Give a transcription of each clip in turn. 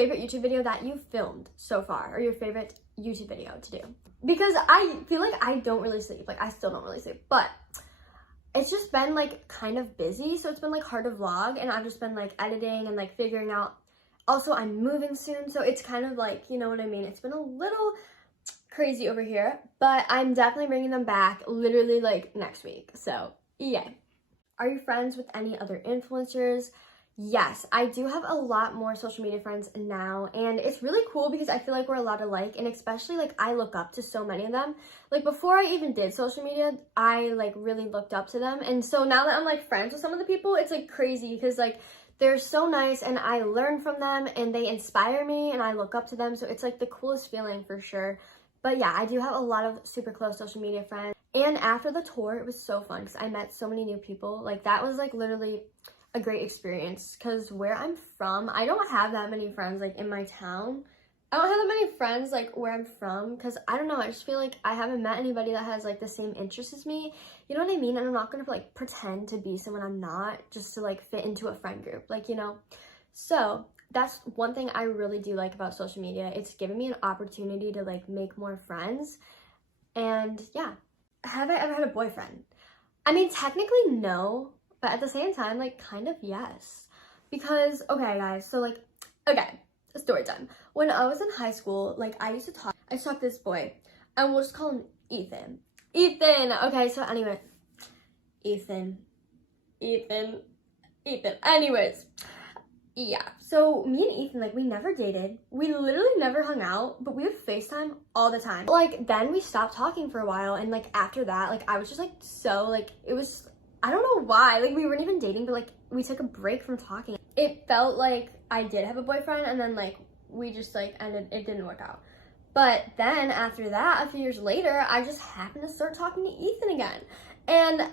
favorite YouTube video that you filmed so far, or your favorite YouTube video to do? Because I feel like I don't really sleep. Like, I still don't really sleep, but it's just been like kind of busy, so it's been like hard to vlog, and I've just been like editing and like figuring out. Also, I'm moving soon, so it's kind of like, you know what I mean? It's been a little crazy over here, but I'm definitely bringing them back literally like next week. So, yeah. Are you friends with any other influencers? Yes, I do have a lot more social media friends now, and it's really cool because I feel like we're a lot alike, and especially like I look up to so many of them. Like before I even did social media, I like really looked up to them, and so now that I'm like friends with some of the people, it's like crazy because like they're so nice and I learn from them and they inspire me and I look up to them, so it's like the coolest feeling for sure. But yeah, I do have a lot of super close social media friends, and after the tour, it was so fun because I met so many new people. Like that was like literally a great experience because where I'm from, I don't have that many friends like in my town. I don't have that many friends like where I'm from because I don't know, I just feel like I haven't met anybody that has like the same interests as me. You know what I mean? And I'm not gonna like pretend to be someone I'm not just to like fit into a friend group, like, you know. So that's one thing I really do like about social media. It's given me an opportunity to like make more friends. And yeah. Have I ever had a boyfriend? I mean, technically no, but at the same time, like, kind of yes. Because, okay, guys, so, like, okay, story time. When I was in high school, like, I talked to this boy, and we'll just call him Ethan. Ethan! Okay, so anyway, Ethan. Anyways, yeah, so me and Ethan, like, we never dated. We literally never hung out, but we would FaceTime all the time. Like, then we stopped talking for a while, and, like, after that, like, I was just, like, so, like, it was, I don't know why. Like, we weren't even dating, but, like, we took a break from talking. It felt like I did have a boyfriend, and then, like, we just, like, ended, it didn't work out. But then, after that, a few years later, I just happened to start talking to Ethan again. And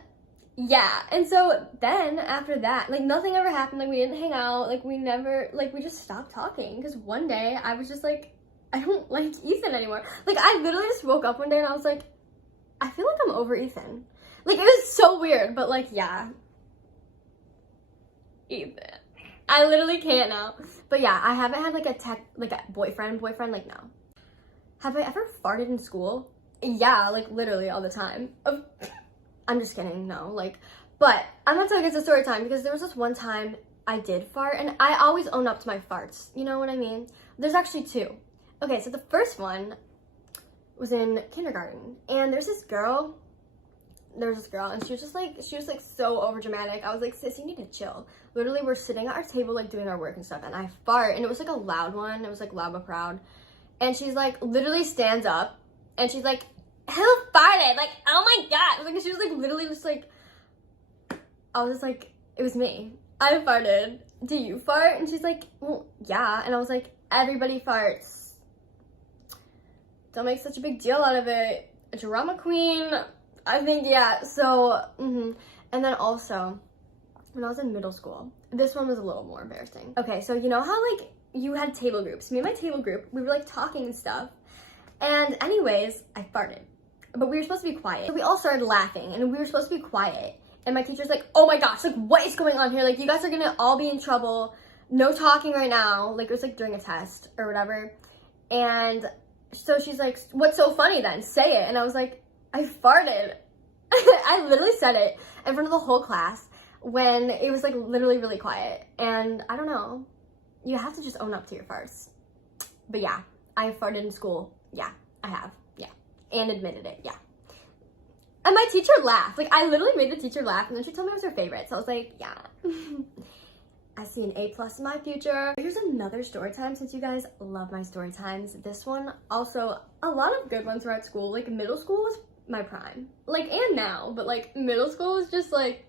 yeah, and so then after that, like nothing ever happened, like we didn't hang out, like we never, like we just stopped talking because one day I was just like, I don't like Ethan anymore. Like I literally just woke up one day and I was like, I feel like I'm over Ethan. Like it was so weird, but like, yeah. Ethan. I literally can't now. But yeah, I haven't had like a boyfriend, like no. Have I ever farted in school? Yeah, like literally all the time. I'm just kidding, no, like, but I'm not telling you it's a story time because there was this one time I did fart, and I always own up to my farts, you know what I mean? There's actually two. Okay, so the first one was in kindergarten, and there was this girl, and she was so overdramatic. I was like, sis, you need to chill. Literally, we're sitting at our table, like, doing our work and stuff, and I fart, and it was, like, a loud one. It was, like, loud but proud, and she's, like, literally stands up, and she's, like, who farted? Like, oh my god. Like, she was like literally just like, I was just like, it was me. I farted. Do you fart? And she's like, well, yeah. And I was like, everybody farts. Don't make such a big deal out of it. A drama queen. I think, yeah. So, and then also, when I was in middle school, this one was a little more embarrassing. Okay, so you know how like you had table groups? Me and my table group, we were like talking and stuff. And anyways, I farted. But we were supposed to be quiet. So we all started laughing, and we were supposed to be quiet. And my teacher's like, oh my gosh, like, what is going on here? Like, you guys are gonna all be in trouble. No talking right now. Like, it was, like, during a test or whatever. And so she's like, what's so funny then? Say it. And I was like, I farted. I literally said it in front of the whole class when it was, like, literally really quiet. And I don't know. You have to just own up to your farts. But yeah, I farted in school. Yeah, I have. And admitted it, yeah. And my teacher laughed. Like, I literally made the teacher laugh, and then she told me it was her favorite. So I was like, yeah. I see an A+ in my future. Here's another story time, since you guys love my story times. This one, also, a lot of good ones were at school. Like, middle school was my prime. Like, and now, but, like, middle school was just, like...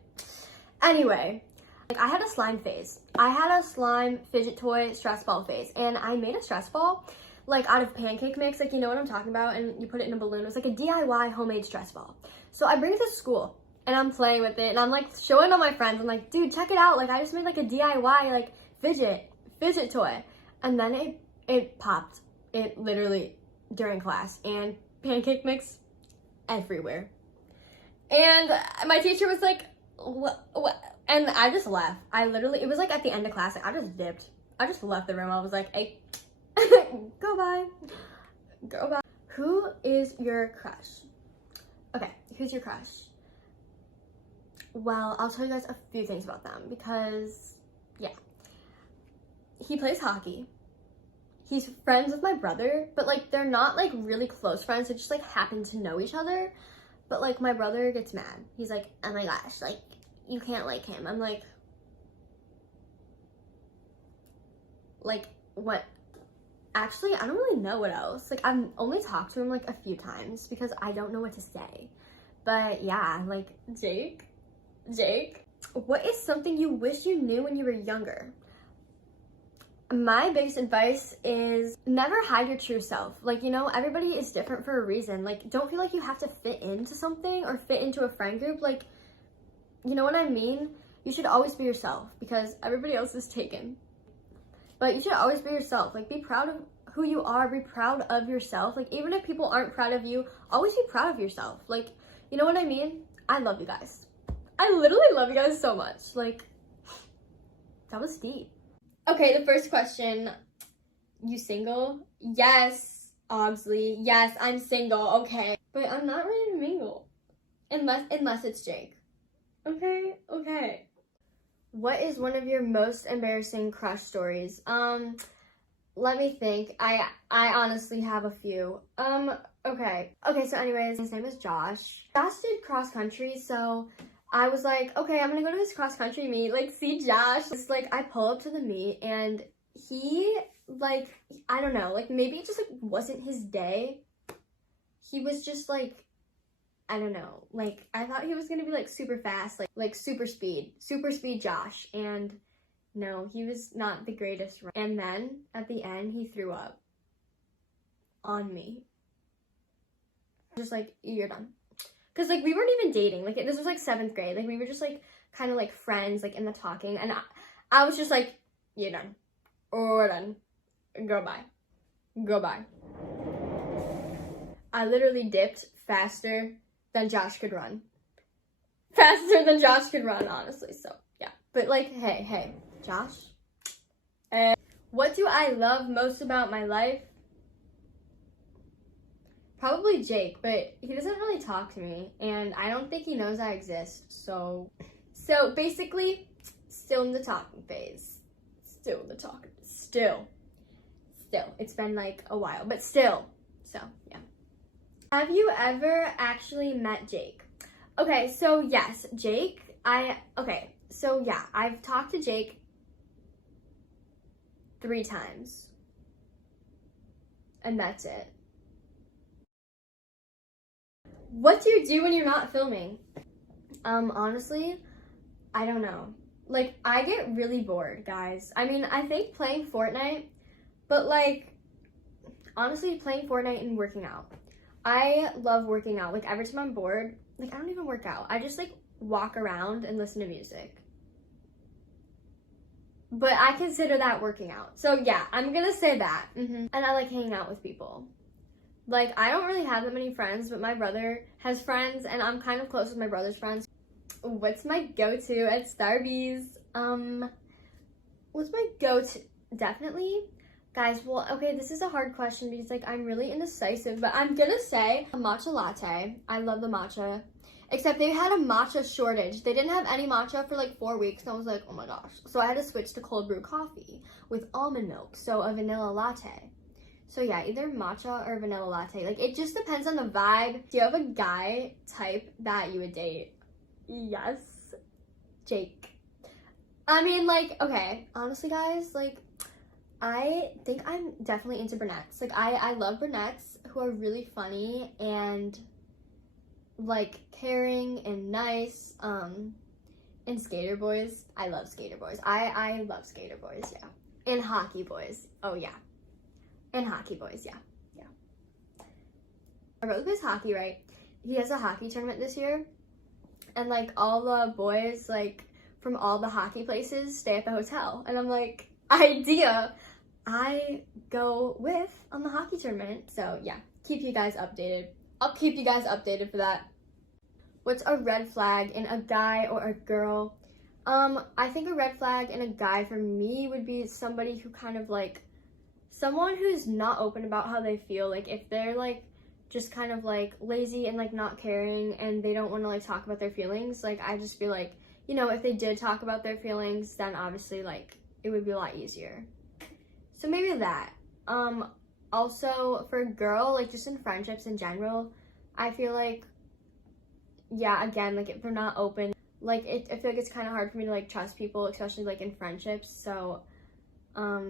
Anyway, like, I had a slime phase. I had a slime fidget toy stress ball phase, and I made a stress ball like out of pancake mix, like you know what I'm talking about, and you put it in a balloon. It was like a DIY homemade stress ball. So I bring it to school and I'm playing with it and I'm like showing all my friends. I'm like, dude, check it out. Like I just made like a DIY like fidget toy. And then it popped. It literally during class, and pancake mix everywhere. And my teacher was like, what? And I just left. I literally, it was like at the end of class, like I just dipped. I just left the room. I was like, hey, go bye. Go bye. Who is your crush? Okay, who's your crush? Well, I'll tell you guys a few things about them because, yeah. He plays hockey. He's friends with my brother, but like they're not like really close friends. They just like happen to know each other. But like my brother gets mad. He's like, oh my gosh, like you can't like him. I'm like what? Actually, I don't really know what else. Like I've only talked to him like a few times because I don't know what to say. But yeah, like Jake, what is something you wish you knew when you were younger? My biggest advice is never hide your true self. Like, you know, everybody is different for a reason. Like, don't feel like you have to fit into something or fit into a friend group. Like, you know what I mean? You should always be yourself because everybody else is taken. But you should always be yourself. Like, be proud of who you are. Be proud of yourself. Like, even if people aren't proud of you, always be proud of yourself. Like, you know what I mean? I love you guys. I literally love you guys so much. Like, that was deep. Okay, the first question. You single? Yes, Augsley. Yes, I'm single. Okay. But I'm not ready to mingle. Unless it's Jake. Okay? Okay. What is one of your most embarrassing crush stories? Let me think. I honestly have a few. Okay, so anyways, his name is Josh. Josh did cross country, so I was like, okay, I'm gonna go to his cross country meet, like, see Josh. It's like, I pull up to the meet, and he, like, I don't know, like, maybe it just, like, wasn't his day. He was just, like, I don't know, like, I thought he was gonna be, like, super fast, like super speed Josh, and no, he was not the greatest. And then, at the end, he threw up on me. Just like, you're done. Because, like, we weren't even dating. Like, this was, like, 7th grade. Like, we were just, like, kind of, like, friends, like, in the talking. And I was just like, you're done. We're done. Go bye. Go bye. I literally dipped faster than Josh could run. Faster than Josh could run, honestly. So, yeah. But, like, hey, Josh. What do I love most about my life? Probably Jake, but he doesn't really talk to me, and I don't think he knows I exist, so basically, still in the talking phase. Still. It's been, like, a while, but still. So, yeah. Have you ever actually met Jake? Okay, so, yes, Jake, I've talked to Jake 3 times, and that's it. What do you do when you're not filming? Honestly, I don't know. Like, I get really bored, guys. I mean, I think playing Fortnite, but, like, honestly, playing Fortnite and working out. I love working out. Like, every time I'm bored, like, I don't even work out. I just, like, walk around and listen to music. But I consider that working out. So, yeah, I'm gonna say that. And I like hanging out with people. Like, I don't really have that many friends, but my brother has friends, and I'm kind of close with my brother's friends. What's my go-to at Starbucks? What's my go-to? Definitely. Guys, well, okay, this is a hard question because, like, I'm really indecisive, but I'm gonna say a matcha latte. I love the matcha. Except they had a matcha shortage. They didn't have any matcha for, like, 4 weeks, and I was like, oh my gosh. So I had to switch to cold brew coffee with almond milk, so a vanilla latte. So yeah, either matcha or vanilla latte. Like, it just depends on the vibe. Do you have a guy type that you would date? Yes. Jake. I mean, like, okay. Honestly, guys, like, I think I'm definitely into brunettes. Like, I love brunettes who are really funny and, like, caring and nice. And skater boys. I love skater boys. I love skater boys, yeah. And hockey boys. Oh, yeah. And hockey boys, yeah. My brother plays hockey, right? He has a hockey tournament this year. And, like, all the boys, like, from all the hockey places stay at the hotel. And I'm like, idea. I go with on the hockey tournament. So, yeah, keep you guys updated. I'll keep you guys updated for that. What's a red flag in a guy or a girl? I think a red flag in a guy for me would be somebody who kind of like, someone who's not open about how they feel. Like if they're like just kind of like lazy and like not caring and they don't want to like talk about their feelings, like I just feel like, you know, if they did talk about their feelings, then obviously like it would be a lot easier. So maybe that. Also for a girl, like just in friendships in general, I feel like, yeah, again, like if they're not open, like I feel like it's kind of hard for me to like trust people, especially like in friendships. So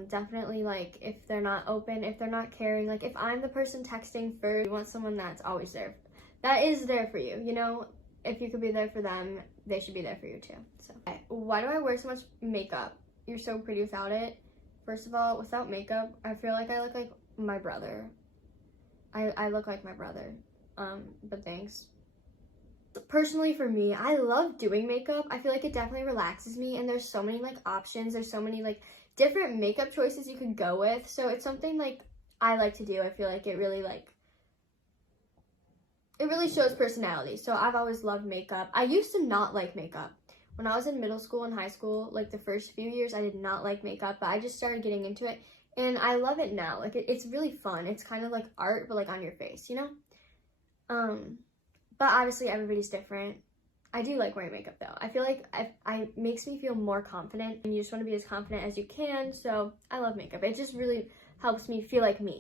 definitely like if they're not open, if they're not caring, like if I'm the person texting first, you want someone that's always there, that is there for you, you know. If you could be there for them, they should be there for you too. So why do I wear so much makeup? You're so pretty without it. First of all, without makeup, I feel like I look like my brother. I look like my brother. But thanks. Personally for me, I love doing makeup. I feel like it definitely relaxes me, and there's so many like options. There's so many like different makeup choices you could go with. So it's something like I like to do. I feel like it really shows personality. So I've always loved makeup. I used to not like makeup. When I was in middle school and high school, like the first few years, I did not like makeup, but I just started getting into it, and I love it now. Like it's really fun. It's kind of like art, but like on your face, you know? But obviously everybody's different. I do like wearing makeup though. I feel like I makes me feel more confident, and you just want to be as confident as you can. So I love makeup. It just really helps me feel like me.